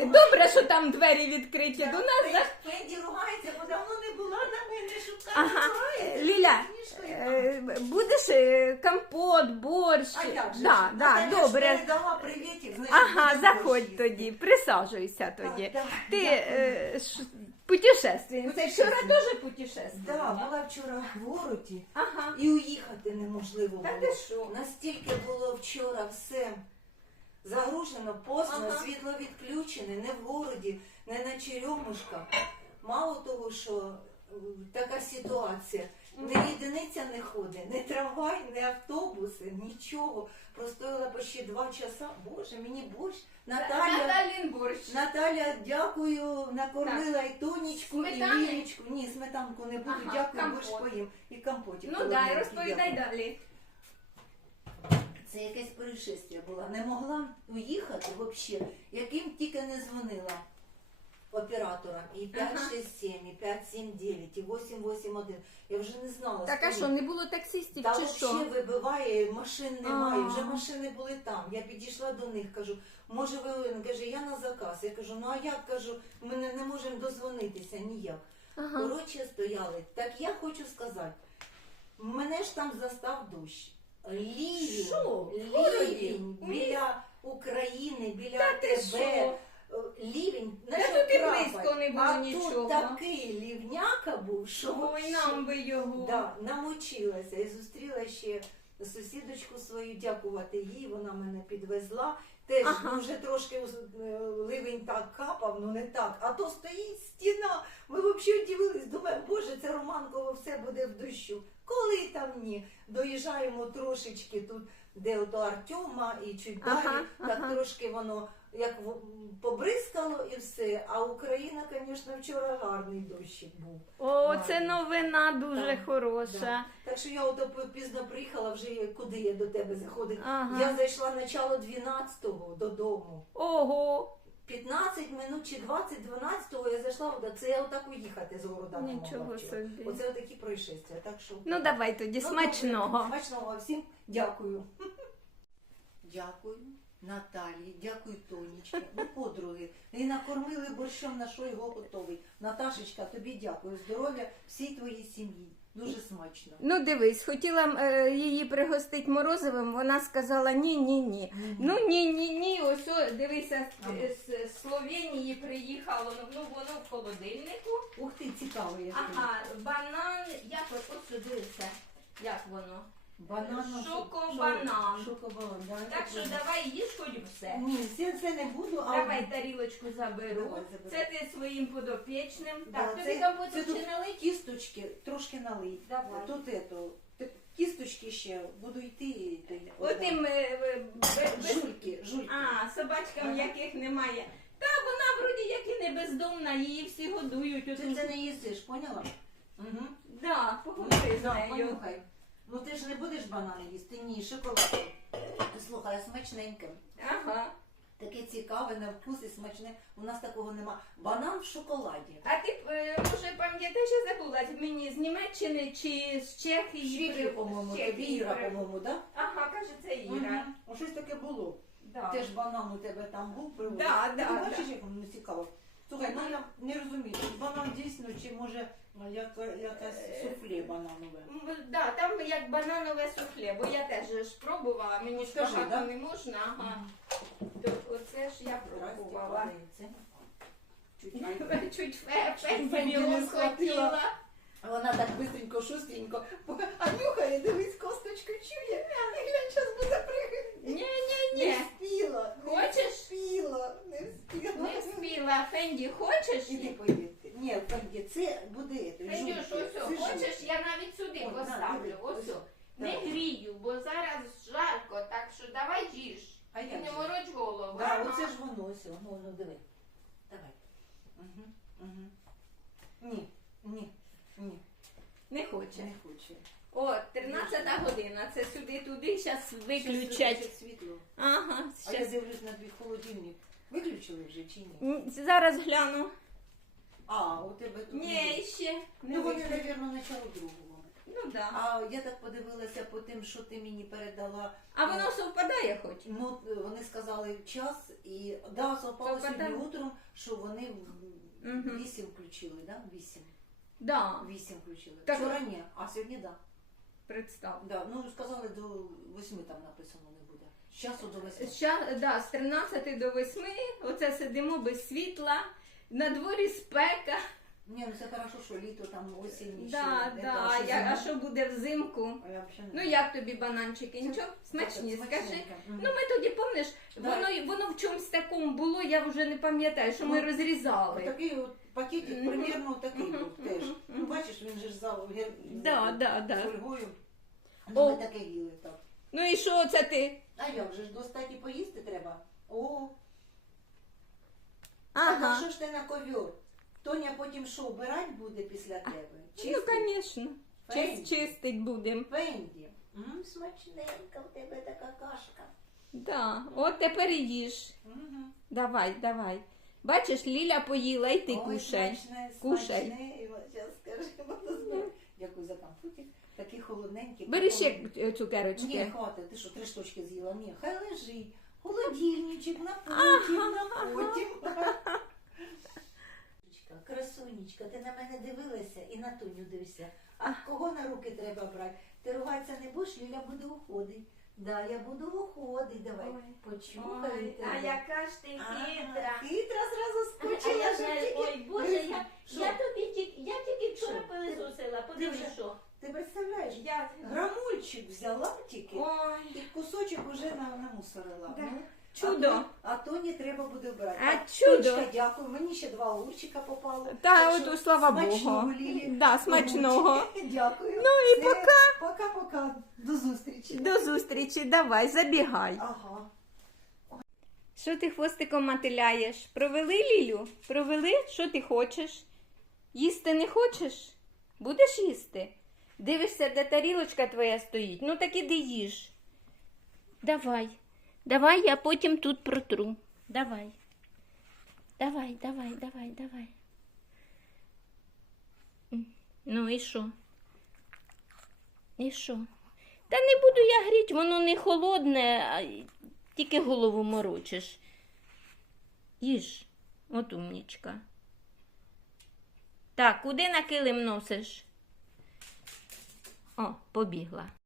Добре, що там двері відкриті. До нас за- Фенді ругається, бо давно не була на мене, шукає, Ага. Ліля, е, будеш е, компот, борщ. А як же? Да, ж? да, Наталя ж добре. передала привітик, значить, Ага, заходь борщ тоді, присаджуйся тоді. Так, Ти дякую. е, ш- путешественниця. Вчора Путешественниця. теж путешественниця. Да, була вчора в городі Ага. і уїхати неможливо Та було. ти що? Настільки було вчора все загружено, посно, Ага. світло відключене, не в городі, не на черемушках. Мало того, що е, така ситуація. Не єдиниця не ходить, не трамвай, не автобуси, нічого. Простояла по ще два часа. Боже, мені борщ. Наталя, Наталін борщ. Наталя, дякую, накормила і тонічку, і Сметани? Ні, сметанку не буду, Ага, дякую, компот. борщ поїм. І компотик. Ну дай, розповідай дякую. далі. Якесь происшествие було. Не могла уїхати взагалі, яким тільки не дзвонила операторам. І 567, і 579, і 881. Я вже не знала. Так, а скільки. що, не було таксистів Та чи взагалі вибиває, машин немає, А. вже машини були там. Я підійшла до них, кажу, може ви він каже, я на заказ. Я кажу, ну а як кажу, ми не, не можемо дозвонитися ніяк. Ага. Коротше, стояли. Так я хочу сказати, мене ж там застав дощ. Лівень, Що? лівень У біля України, біля Та ти тебе. що? Е, Лівень, Та наче тут і крапає. близько не було а нічого. тут такий лівняка був, що Ой, вообще- нам би його. Да, намочилася і зустріла ще сусідочку свою, дякувати їй, вона мене підвезла. Теж Ага. вже трошки е, ливень так капав, ну не так. А то стоїть стіна. Ми взагалі удивились, думаємо, боже, це Романково все буде в дощу. Коли там ні? Доїжджаємо трошечки тут, де ото Артема і чуть далі, Ага, так ага. трошки воно як побризкало і все. А Україна, звісно, вчора гарний дощик був. О, це новина дуже Так, хороша. Да. Так що я ото пізно приїхала, вже куди я до тебе заходила. Ага. Я зайшла начало 12-го додому. Ого, 15 минут чи 20 12-го я зайшла, от це я отак уїхати з города. не нічого могла. собі. Оце отакі происшествия. Так що Ну давай тоді, Ну, смачного. добре. Смачного всім дякую. Дякую. Наталії, дякую Тонічки, ну подруги. І накормили борщом, на що його готовий. Наташечка, тобі дякую. Здоров'я всій твоїй сім'ї. Дуже смачно. Ну дивись, хотіла е, її пригостити морозивим, вона сказала ні, ні, ні. Ну ні, ні, ні. Ось о, дивися, з, Ага. з Словенії приїхало, ну воно в холодильнику. Ух ти, цікаво, як Ага, банан, як ось ось дивися, як воно. Банан. Шокобанан. Шокобанан, да, Так що давай їж хоч все. Ні, все це не буду, а Давай тарілочку заберу. Давай, заберу. Це ти своїм подопічним. Да, Так, тобі це- компоту це чи тут налить? кісточки трошки налий. Давай. Тут ето, кісточки ще буду йти. і ти- Отим е, е, бе- жульки, жульки. А, собачкам Ага. яких немає. Та вона вроді як і не бездомна, її всі годують. Ти Отут. це не їсиш, поняла? Угу. Да, поговори з нею. понюхай. Ну ти ж не будеш банани їсти, ні, шоколад. Ти слухай, а смачненьке. Ага. Таке цікаве на вкус і смачне. У нас такого нема. Банан в шоколаді. А ти е, може пам'ятаєш, я забула, мені з Німеччини чи з Чехії? Швіки, по-моєму, з Чехії тобі Іра, по-моєму, да? Ага, каже, це Іра. О, щось таке було. Да. Теж банан у тебе там був привозив. Да, да, Ти да. бачиш, як воно цікаво. Слухай, ну я не розумію, дійсно, чи може як, якесь суфле бананове. М, Да, там як бананове суфле, бо я теж ж пробувала, мені Ну, ж скажи, багато да? не можна. Ага. То оце ж я пробувала. Чуть Чуть фе- не не схватила. Вона так бистренько, шустренько. А нюхає, дивись, косточку чує. І глянь, зараз буде пригати. Ні, ні, Не ні. не Хочеш? вспіла, не вспіла. Не вспіла. Фенді, хочеш? Іди поїдьте. Ні, Фенді, це буде. це ось це о, хочеш, я навіть сюди О, на, поставлю. диви, Ось ось. о. Не грію, бо зараз жарко, так що давай їж. А І як не же? мороч голову. Да, Ага. оце ж воно, ось, ну, ну диви. Давай. Угу, угу. Ні, ні, ні, Не хоче. не хоче. О, 13 година. Це сюди-туди, зараз Щас виключать. виключать світло. Ага, А я щас. дивлюсь на твій холодильник. Виключили вже чи ні? М, Зараз гляну. А, у тебе тут. Ні, ще. Не Ну вони, виключ- мабуть, начало другого. Ну да. А я так подивилася по тим, що ти мені передала. А воно совпадає хоч? Ну, вони сказали час і да, совпало Совпадає. сьогодні утром, що вони в- Мгм. вісім включили, да? Вісім. Да. Вісім включили. Так. Вчора ні, а сьогодні да. Представ. да. Ну сказали до восьми там написано не буде. З часу до восьми. Ща, да, з 13 до 8, оце сидимо без світла, на дворі спека. Ні, ну це хорошо, що літо там осінь. Да, ще, да. А, я, а що буде взимку? А я взагалі Ну не як тобі бананчики? Нічого? Смачні, Так, скажи. смачненько. Мгм. Ну ми тоді, помниш, Да. воно, воно в чомусь такому було, я вже не пам'ятаю, що ми Ну, розрізали. Такий от пакетик Мгм. примірно такий Мгм, був теж. мгм, Ну мгм. бачиш, він же ж за Да, да, да. фольгою. О. Ну, ми таке їли так. Ну і що це ти? А як же ж достати поїсти треба? О, Ага. що ж ти на ковер? Тоня потім що, обирать буде після тебе? Ну, звісно. Чис, чистить будемо. Фенді. М, смачненька в тебе така кашка. Да. От тепер і їж. Мгм. Давай, давай. Бачиш, Ліля поїла, і ти кушай. смачне, Кушай. смачне. І от щас скажи, буду знати. Дякую за конфетик. Такі холодненькі. Бери ще е, Ні, цукерочки. хватить, ти що, три штучки з'їла? Ні, хай лежить. Холодильничок на потім, на потім. Красунечка, ти на мене дивилася і на Тоню дивишся. А кого на руки треба брати? Ти ругатися не будеш, Ліля буде уходити. Да, я буду уходити, давай. Тебе. а яка ж ти хитра. Хитра зразу А я знаю, тільки- ой, Боже, я, я тобі тільки, я тільки вчора пилисосила, подивись, що. Ти представляєш, Я... грамульчик взяла тільки і кусочок уже на, намусорила. Да. Ну, Чудо. А, то- а Тоні треба буде брати. А чудо. Дякую. Мені ще два огурчика попало. Та, Так от, що слава смачного, Богу. Лілі. Да, смачного. Огурчики. Дякую. Ну і пока. Пока-пока. До зустрічі. До зустрічі, давай, забігай. Ага. Що ти хвостиком мотиляєш? Провели Лілю? Провели? Що ти хочеш? Їсти не хочеш? Будеш їсти? Дивишся, де тарілочка твоя стоїть. Ну так іди їж. Давай. Давай, я потім тут протру. Давай. Давай, давай, давай, давай. Ну і що? І що? Та не буду я гріть, воно не холодне, а тільки голову морочиш. Їж, от умнічка. Так, куди на килим носиш? О, побігла.